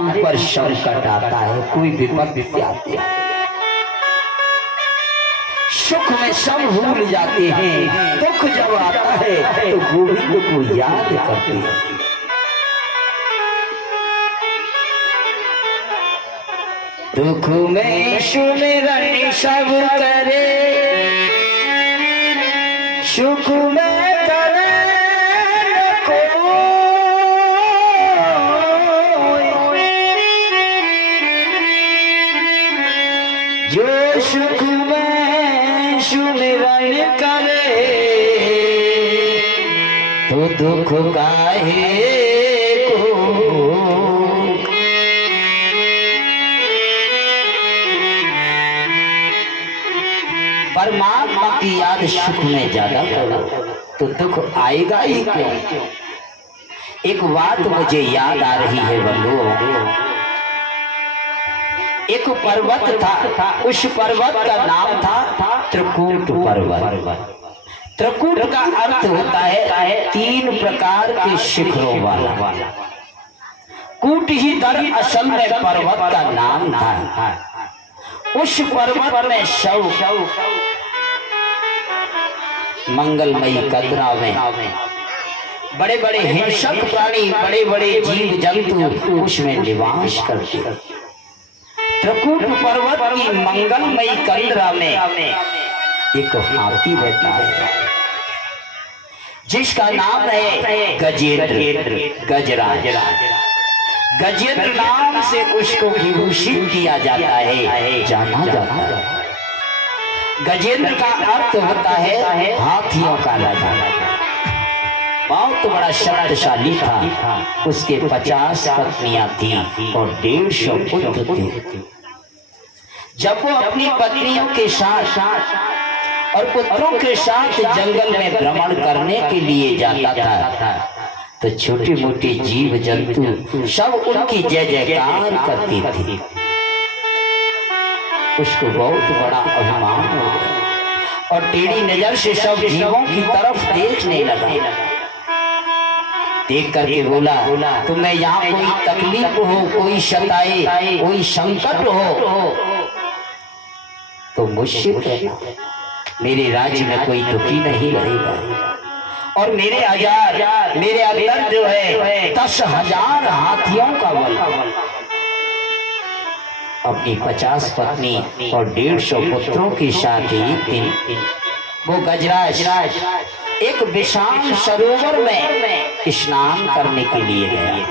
ऊपर संकट आता है, कोई विपत्ति आती है, सुख में सब भूल जाते हैं, दुख जब आता है तो गोविंद को याद करते हैं। दुख में सुमिरन सब करे, सुख में करे जो सुख में सुमिरन करे तो दुख काहे को। परमात्मा की याद सुख में ज्यादा करो तो दुख आएगा ही क्यों। एक बात मुझे याद आ रही है बंधुओं, एक पर्वत था, उस पर्वत का नाम था त्रिकूट पर्वत। त्रिकूट का अर्थ होता है तीन प्रकार के शिखरों वाला। कूट ही दरअसल में पर्वत का नाम था। उस पर्वत में शव मंगलमयी कतरा में बड़े बड़े हिंसक प्राणी, बड़े बड़े जीव जंतु उसमें निवास करते। त्रिकूट पर्वत की मंगलमयी कंदरा में एक हाथी रहता है जिसका नाम है गजेंद्र, गजराज। गजेंद्र नाम से उसको विभूषित किया जाता है, जाना जाता है। गजेंद्र का अर्थ होता है हाथियों का राजा। बहुत बड़ा शक्तिशाली था, उसके 50 पत्नियां थी और 150 पुत्र थे। जब वो अपनी पत्नियों के साथ और पुत्रों के साथ जंगल में भ्रमण करने के लिए जाता था तो छोटे मोटे जीव जंतु सब उनकी जय जयकार करते थे। उसको बहुत बड़ा अभिमान हो गया और टेढ़ी नजर से सब जीवों की तरफ देखने लगा। देख करके बोला, तुम्हें यहाँ कोई तकलीफ हो, कोई शताए, कोई संकट हो तो मुझसे कहना, मेरे राज्य में कोई दुखी नहीं रहेगा। और मेरे अंदर जो है 10,000 हाथियों का बल। अपनी 50 पत्नी और 150 पुत्रों के साथ एक दिन वो गजराज एक विशाल सरोवर में स्नान करने के लिए गया।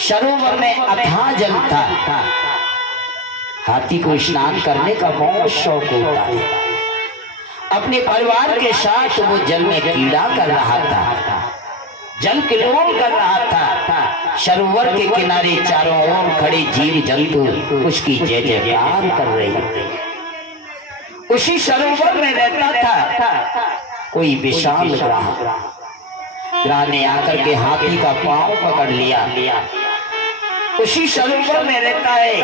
सरोवर में अथाह जल था। हाथी को स्नान करने का बहुत शौक होता है। अपने परिवार के साथ वो जल में कीड़ा कर रहा था, जल किलोल कर रहा था। सरोवर के किनारे चारों ओर खड़े जीव जंतु उसकी जय जयकार कर रहे थे। उसी सरोवर में रहता था कोई विशाल ग्राह ने आकर के हाथी का पांव पकड़ लिया। उसी सरोवर में रहता है।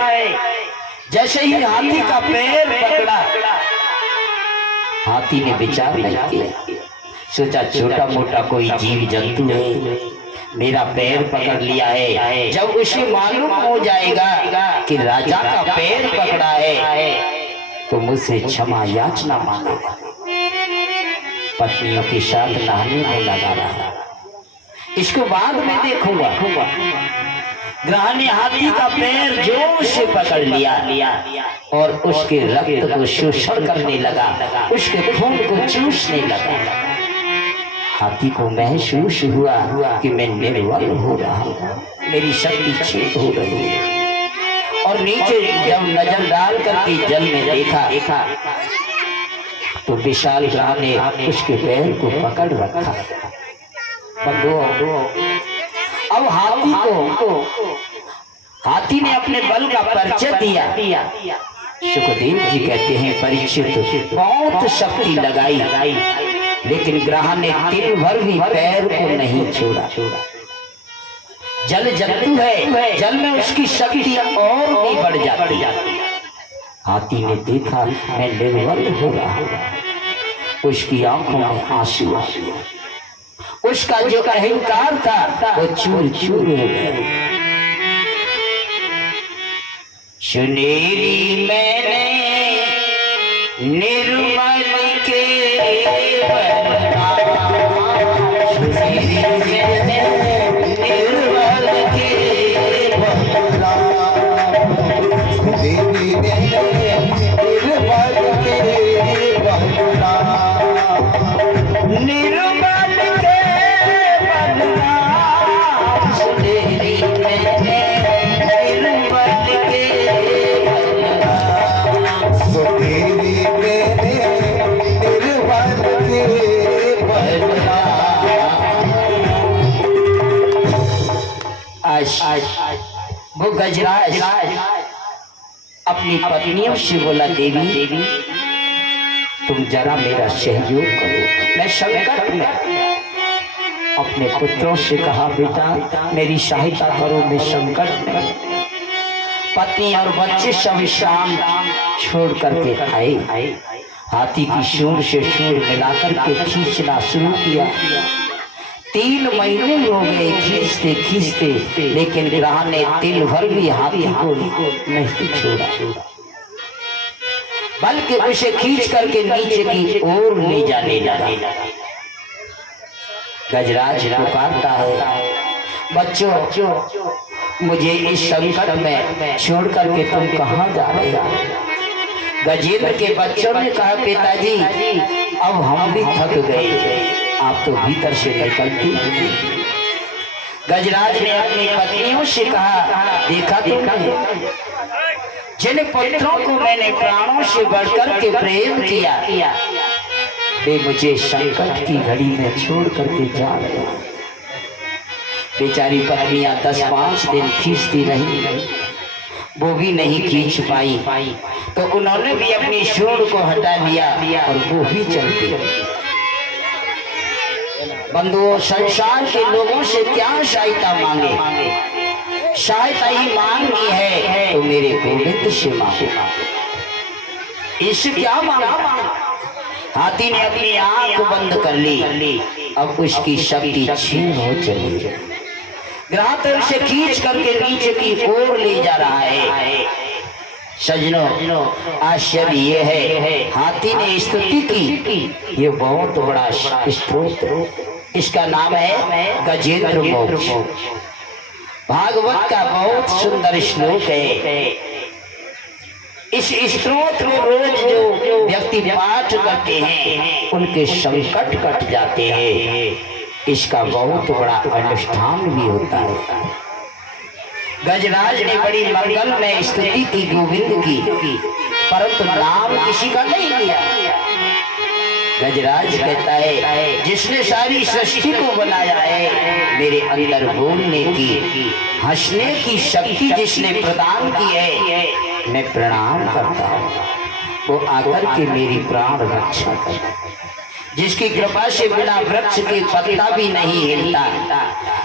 जैसे ही हाथी का पैर पकड़ा, हाथी ने विचार नहीं किया, सोचा छोटा मोटा कोई जीव जंतु है, मेरा पैर पकड़ लिया है। जब उसे मालूम हो जाएगा कि राजा का पैर पकड़ा है तो मुझसे क्षमा याचना मांगेगा। पत्नियों के साथ नहाने में लगा रहा। इसको बाद में देखूंगा। ग्रह ने हाथी का पैर जोर से पकड़ लिया और उसके रक्त को शोषण करने लगा, उसके खून को चूसने लगा। हाथी को महसूस हुआ कि मैं निर्बल हो रहा हूँ, मेरी शक्ति क्षीण हो रही है। और नीचे जब नजर डाल करके जल में देखा तो विशाल ग्रह ने उसके पैर को पकड़ रखा। अब हाथी ने अपने बल का परिचय दिया। सुखदेव जी कहते हैं, परीक्षित बहुत शक्ति लगाई लेकिन ग्रह ने दिन भर भी पैर को नहीं छोड़ा। जल जंतु है, जल में उसकी शक्ति और भी बढ़ जाती। हाथी ने देखा मैं निर्बल हो रहा हूं। उसकी आंखों में आंसू आ गया। उसका जो अहंकार था वो चूर चूर हो गया। सुनेरी मैंने निर्मल के वो गजराज अपनी पत्नियों से बोला, देवी तुम जरा मेरा सहयोग करो, मैं संकट में। अपने पुत्रों से कहा, बेटा मेरी सहायता करो, मैं संकट में। पत्नी और बच्चे सब शाम छोड़ करके आए, हाथी की सूंड से सूंड मिलाकर के खींचना शुरू किया। 3 महीने हो गए खींचते खींचते, लेकिन ग्रह ने दिल भर भी हाथी को नहीं छोड़ा, बल्कि उसे खींच करके नीचे की ओर ले जाने लगा। गजराज पुकारता है, बच्चों मुझे इस संकट में छोड़ करके तुम कहाँ जा रहे हो? गजेंद्र के बच्चों ने कहा, पिताजी अब हम भी थक गए, आप तो भीतर से निकलती। गजराज ने अपनी पत्नियों से कहा, देखा तुमने, जिन पुत्रों को मैंने प्राणों से बढ़कर के प्रेम किया, वे मुझे संकट की घड़ी में छोड़ करके जा रहे हैं। बेचारी पत्नियां 10-5 दिन खींचती रही, वो भी नहीं खींच पाई, तो उन्होंने भी अपनी सूंड को हटा लिया और वो भी चलती। बंधुओं, संसार के लोगों से क्या सहायता मांगे? सहायता ही मांगनी है तो मेरे गोविंद से मांगे। इससे क्या मांगा? हाथी ने अपनी आंख बंद कर ली, अब उसकी शक्ति क्षीण हो चली है। ग्रह तो उसे खींच करके नीचे की ओर ले जा रहा है। सजनों, आश्चर्य ये है, हाथी ने स्तुति की, ये बहुत बड़ा स्त्रोत, इसका नाम है गजेंद्र मोक्ष। भागवत का बहुत सुंदर श्लोक है। इस स्त्रोत को रोज जो व्यक्ति पाठ करते हैं उनके संकट कट जाते हैं। इसका बहुत बड़ा अनुष्ठान भी होता है। गजराज ने बड़ी मंगल में स्तुति की गोविंद की, परंतु नाम किसी का नहीं लिया। गजराज कहता है, जिसने सारी सृष्टि को बनाया है, मेरे अंदर बोलने की, हंसने की शक्ति जिसने प्रदान की है, मैं प्रणाम करता हूँ। वो आकर के मेरी प्राण रक्षा करे, जिसकी कृपा से बिना वृक्ष के पत्ता भी नहीं हिलता,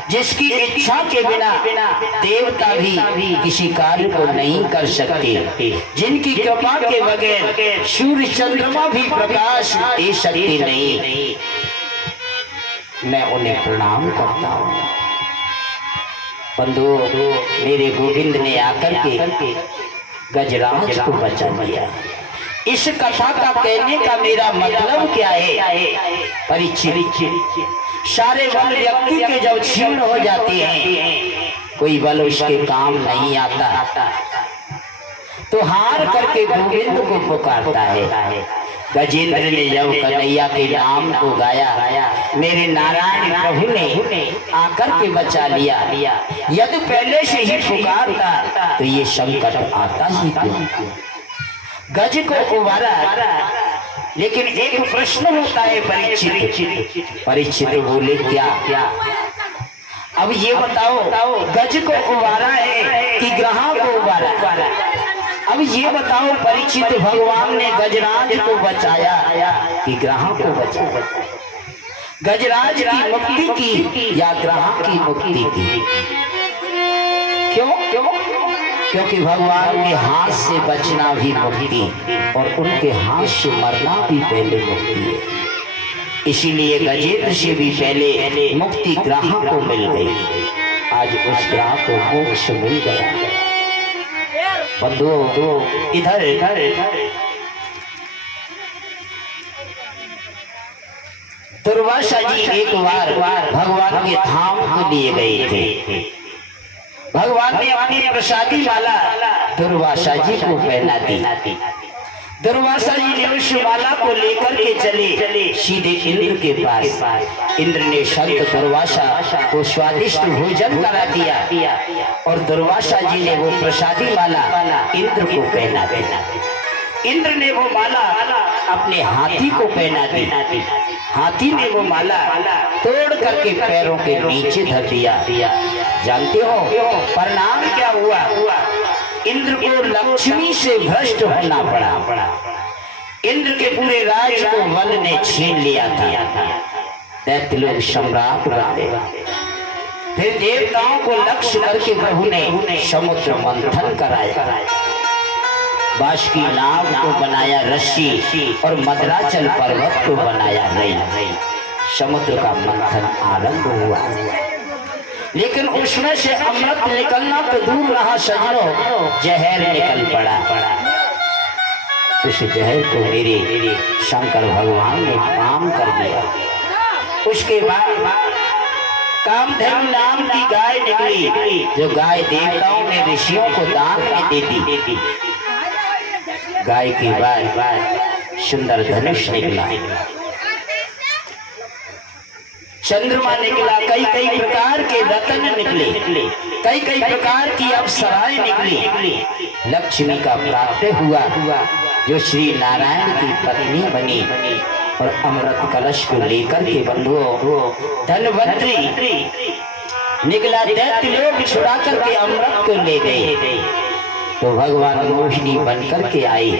जिसकी इच्छा के बिना देवता भी किसी कार्य को नहीं कर सकते, जिनकी कृपा के बगैर सूर्य चंद्रमा भी प्रकाश दे सकते नहीं, मैं उन्हें प्रणाम करता हूँ। बंधुओं, मेरे गोविंद ने आकर के गजराज को बचा लिया। इस कथा का कहने का मेरा मतलब क्या है? परीक्षित, सारे बल व्यक्ति के जब क्षीण हो जाते हैं, कोई बल उसके काम नहीं आता, तो हार करके गोविंद को पुकारता है। गजेंद्र ने जब कन्हैया के नाम को गाया, मेरे नारायण प्रभु ने आकर के बचा लिया। यदि पहले से ही पुकारता तो ये संकट आता ही क्यों? गज को उबारा, लेकिन एक प्रश्न होता है परीक्षित बोले, क्या? अब ये बताओ, गज को उबारा है कि ग्रह को उबारा? अब ये बताओ परीक्षित, भगवान ने गजराज को बचाया कि ग्रह को बचाया? गजराज की मुक्ति की या ग्रह की मुक्ति की? क्यों? क्योंकि भगवान के हाथ से बचना भी मुक्ति, और उनके हाथ से मरना भी पहले मुक्ति है। इसीलिए गजेंद्र से भी पहले मुक्ति ग्रह को मिल गई। आज उस ग्रह को मोक्ष मिल गया। बंधुओं इधर दुर्वासा जी एक बार भगवान के धाम को लिए गए थे। भगवान ने अपनी प्रसादी माला दुर्वासा जी को पहना दी। दुर्वासा जी ने उस माला को लेकर के चले सीधे इंद्र के पास। इंद्र ने संत दुर्वासा को स्वादिष्ट भोजन करा दिया और दुर्वासा जी ने वो प्रसादी माला इंद्र को पहना दी। इंद्र ने वो माला अपने हाथी को पहना दी। हाथी ने वो माला तोड़ करके पैरों के नीचे धर दिया। जानते हो परिणाम क्या हुआ? इंद्र को लक्ष्मी से भ्रष्ट होना पड़ा। इंद्र के पूरे राज को वन ने छीन लिया था। दैत्य लोग सम्राट बने। फिर देवताओं को लक्ष्य करके प्रभु ने समुद्र मंथन कराया। बांस की नाव को बनाया रस्सी और मद्राचल पर्वत को बनाया नई। समुद्र का मंथन आरंभ हुआ, लेकिन उसमें से अमृत निकलना तो दूर रहा सजनों, जहर निकल पड़ा। उस जहर को मेरे शंकर भगवान ने पान कर दिया। उसके बाद कामधेनु नाम की गाय निकली, जो गाय देवताओं ने ऋषियों को दान में दे दी। गाय के बाद सुंदर धनुष निकला, चंद्रमा निकला, कई कई प्रकार के रत्न निकले, कई कई प्रकार की अप्सराएं निकली। लक्ष्मी का प्राप्त हुआ, जो श्री नारायण की पत्नी बनी और अमृत कलश को लेकर के बंधुओं धनवंतरी निकला। दैत्य लोग छुड़ा करके अमृत को ले गए, तो भगवान मोहिनी बनकर के आई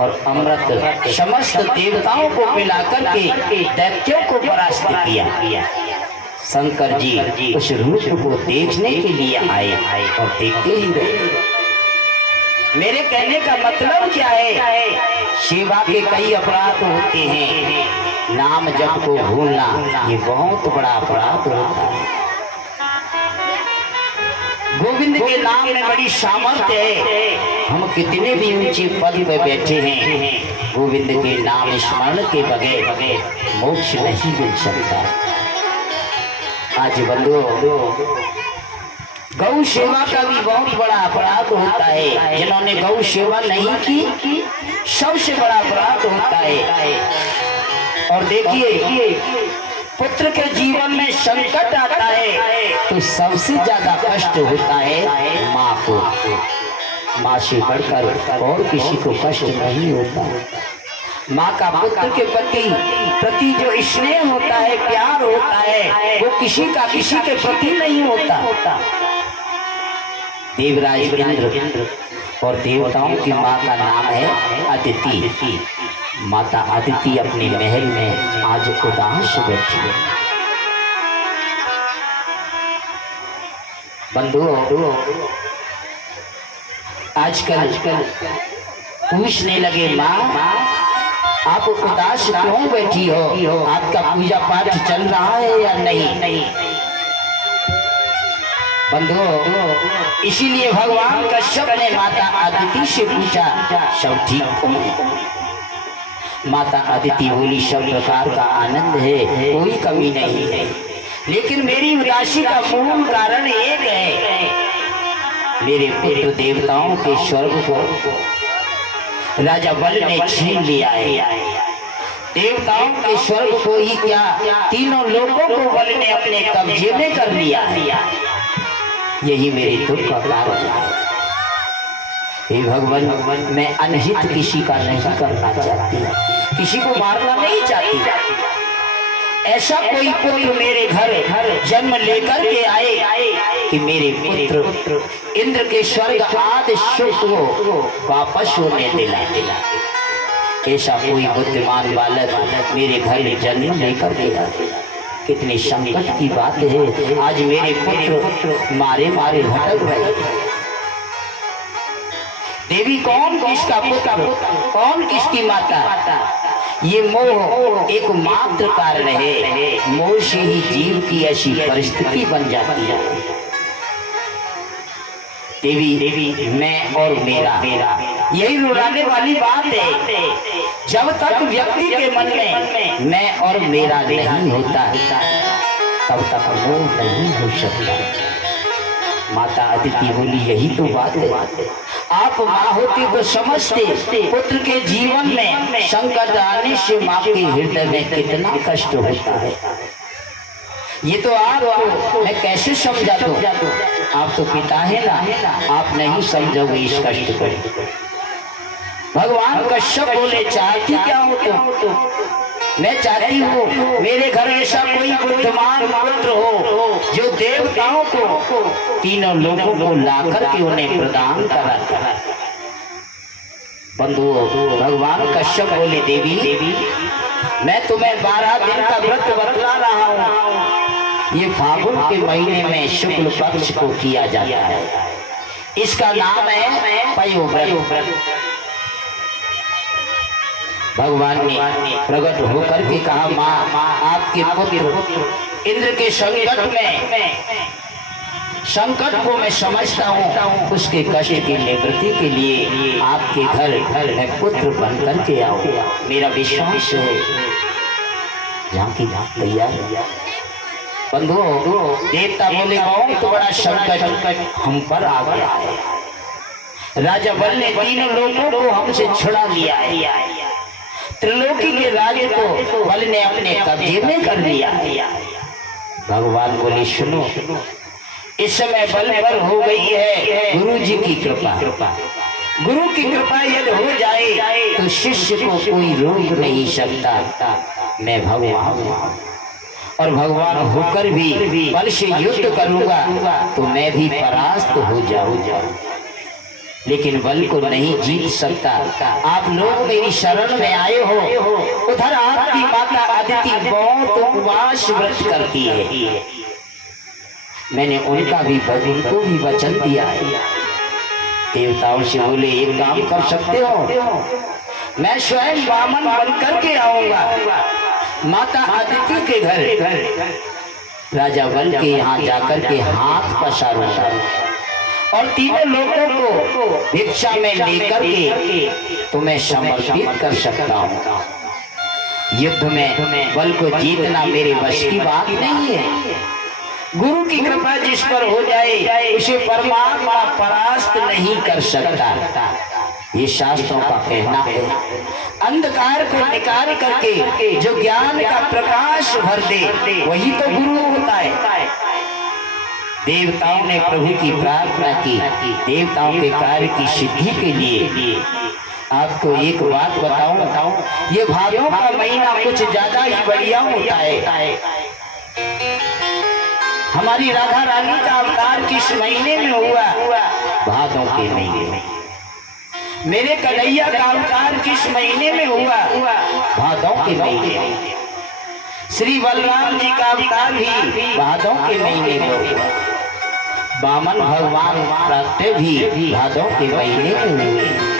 और अमृत समस्त देवताओं को मिलाकर के दैत्यों को परास्त किया। शंकर जी उस रूप को देखने के लिए आए और देखते ही रहे। मेरे कहने का मतलब क्या है? सेवा के कई अपराध होते हैं, नाम जप को भूलना ये बहुत बड़ा अपराध होता है। गोविंद के नाम में बड़ी सामर्थ्य है। हम कितने भी ऊंचे पद पे बैठे हैं, गोविंद के नाम स्मरण के बगैर मोक्ष नहीं मिल सकता। आज बंधुओं गौ सेवा का भी बहुत बड़ा अपराध होता है। जिन्होंने गौ सेवा नहीं की सबसे बड़ा अपराध होता है। और देखिए पुत्र के जीवन में संकट आता है तो सबसे ज्यादा कष्ट होता है माँ को। माँ से बढ़कर और किसी को कष्ट नहीं होता। माँ का पुत्र के प्रति जो स्नेह होता है, प्यार होता है, वो किसी के प्रति नहीं होता। देवराज इंद्र और देवताओं की माँ का नाम है अदिति। माता अदिति अपने महल में आज उदास बैठी है। बंधुओं आजकल पूछने लगे, माँ आप उदास क्यों बैठी हो? आपका पूजा पाठ चल रहा है या नहीं? बंधुओं इसीलिए भगवान कश्यप ने माता अदिति से पूछा, सब ठीक है? माता अदिति बोली, सब प्रकार का आनंद है, कोई कमी नहीं है, लेकिन मेरी उदासी का मूल कारण एक है। मेरे पुत्र देवताओं के स्वर्ग को राजा बल ने छीन लिया है। देवताओं के स्वर्ग को ही क्या, तीनों लोगों को बल ने अपने कब्जे में कर लिया है। यही मेरे दुख का कारण है। हे भगवान, मैं अनहित किसी का नहीं करना चाहती, किसी को मारना नहीं चाहती। ऐसा कोई पुत्र मेरे घर जन्म लेकर के आए कि मेरे पुत्र इंद्र के स्वर्ग आदि सुख को वापस होने देना। ऐसा कोई बुद्धिमान बालक मेरे घर में जन्म लेकर के आए। कितनी संकट की बात है, आज मेरे पुत्र मारे मारे भटक रहे। देवी कौन किसका पुत्र, कौन किसकी माता? ये मोह एक मात्र कारण है। मोह से ही जीव की ऐसी परिस्थिति बन जाती है। देवी मैं और मेरा, यही रुलाने वाली बात है। जब तक व्यक्ति के मन में मैं और मेरा नहीं होता तब तक वो नहीं हो सकता। माता अदिति बोली यही तो बात है। आप माँ होती तो समझते पुत्र के जीवन में संकट आने से माँ के हृदय में कितना कष्ट होता है। ये तो आपको मैं कैसे समझा दूं? आप तो पिता है ना, आप नहीं समझोगे इस कष्ट को। भगवान कश्यप बोले चाहती क्या हो तुम? मैं चाहती हूँ मेरे घर ऐसा कोई बुद्धिमान पुत्र हो जो देवताओं को तीनों लोगों को लाकर के उन्हें प्रदान करा। बंधुओं, भगवान कश्यप बोले देवी मैं तुम्हें 12 दिन का व्रत बतला रहा हूँ। ये फागुन के महीने में शुक्ल पक्ष को किया जाता है। इसका नाम है पयोव्रत। भगवान ने प्रकट होकर के कहा माँ आपके पुत्र इंद्र के संकट को मैं समझता हूँ, उसके कष्ट की निवृत्ति के लिए आपके घर मैं पुत्र बन करके आऊंगा। मेरा विश्वास है। जहाँ की बात तैयार है। बंधुओं, देवता बोले बहुत बड़ा संकट हम पर आ गया है। राजा बल ने तीनों लोगों को हमसे छुड़ा लिया है। त्रिलोकी के राज्य को बल ने अपने कब्जे में कर लिया। भगवान बोले सुनो, इस समय बल पर हो गई है गुरु जी की कृपा। गुरु की कृपा यदि हो जाए तो शिष्य को कोई रोक नहीं सकता। मैं भगवान हूँ और भगवान होकर भी बल से युद्ध करूंगा तो मैं भी परास्त हो जाऊंगा, लेकिन बल को नहीं जीत सकता। आप लोग मेरी शरण में आए हो। उधर आपकी माता अदिति बहुत उपवास व्रत करती है। मैंने उनको भी वचन दिया है। देवताओं से बोले एक काम कर सकते हो, मैं स्वयं वामन बन करके आऊंगा माता अदिति के घर। राजा बल के यहाँ जाकर के हाथ पसारूंगा और तीनों लोगों को भिक्षा में लेकर के तुम्हें समर्पित कर सकता हूँ। युद्ध में बल को जीतना मेरे वश की बात नहीं है। गुरु की कृपा जिस पर हो जाए उसे परमात्मा परास्त नहीं कर सकता। ये शास्त्रों का कहना है। अंधकार को निकाल करके जो ज्ञान का प्रकाश भर दे वही तो गुरु होता है। देवताओं ने प्रभु की प्रार्थना की। देवताओं के कार्य की सिद्धि के लिए आपको एक बात बताऊं, ये भादों का महीना कुछ ज्यादा ही बढ़िया होता है। हमारी राधा रानी का अवतार किस महीने में हुआ? भादों के महीने में। मेरे कन्हैया का अवतार किस महीने में हुआ? भादों के महीने में। श्री बलराम जी का अवतार भी भादों के महीने में हुआ। वामन भगवान प्रत्यय भी भादों के महीने में हुए।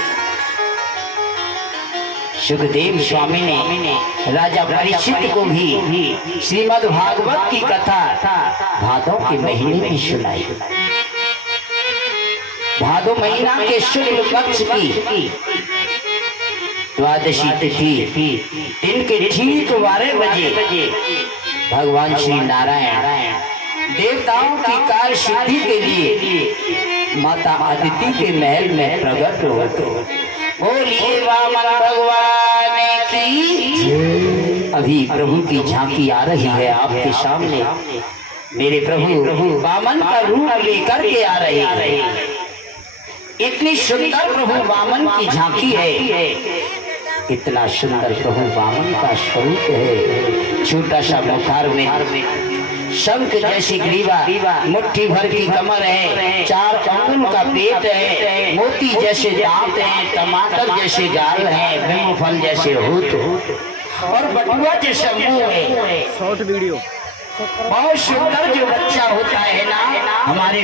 सुखदेव स्वामी ने राजा परीक्षित को भी श्रीमद् भागवत की कथा भादों के महीने में सुनाई। भादो महीना के शुक्ल पक्ष की द्वादशी तिथि दिन के ठीक 12 बजे भगवान श्री नारायण देवताओं की कार्य सिद्धि के लिए माता अदिति के महल में प्रकट होते। बोलिए वामन भगवान की। अभी प्रभु की झांकी आ रही है आपके सामने। मेरे प्रभु वामन का रूप लेकर के आ रहे हैं। इतनी सुंदर प्रभु वामन की झांकी है। इतना सुंदर प्रभु वामन का स्वरूप है। छोटा सा मुखार में शंख जैसी ग्रीवा, मुट्ठी भर की कमर है, 4 अंगुल का पेट है, मोती जैसे दांत हैं, टमाटर जैसे गाल हैं, नींबू फल जैसे होठ और बटुआ जैसा मुंह है। शॉर्ट वीडियो बहुत सुंदर जो बच्चा होता है ना हमारे